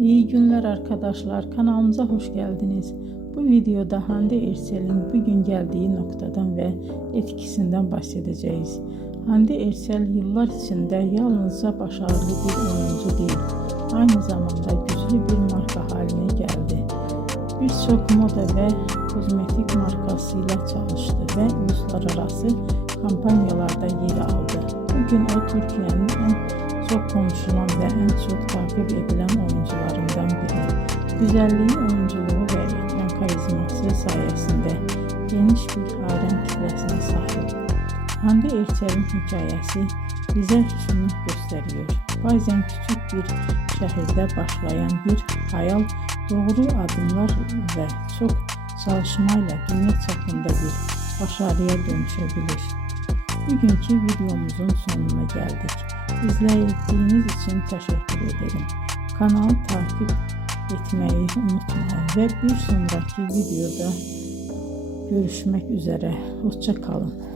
İyi günler arkadaşlar, kanalımıza hoş geldiniz. Bu videoda Hande Erçel'in bugün geldiği noktadan ve etkisinden bahsedeceğiz. Hande Erçel yıllar içinde yalnızca başarılı bir oyuncu değil, aynı zamanda güçlü bir marka haline geldi. Birçok moda ve kozmetik markasıyla çalıştı ve uluslararası kampanyalarda yer aldı. Bugün o Türkiye'nin en çok konuşulan ve en çok takip edilen oyuncularından biri. Güzelliği, oyunculuğu ve ekran karizması sayesinde geniş bir hayran kitlesine sahip. Hande Erçel'in hikayesi bize şunu gösteriyor. Bazen küçük bir şehirde başlayan bir hayal doğru adımlar ve çok çalışmayla dünya çapında bir başarıya dönüşebilir. Bugünkü videomuzun sonuna geldik. İzlediğiniz için teşekkür ederim. Kanalı takip etmeyi unutmayın ve bir sonraki videoda görüşmek üzere. Hoşça kalın.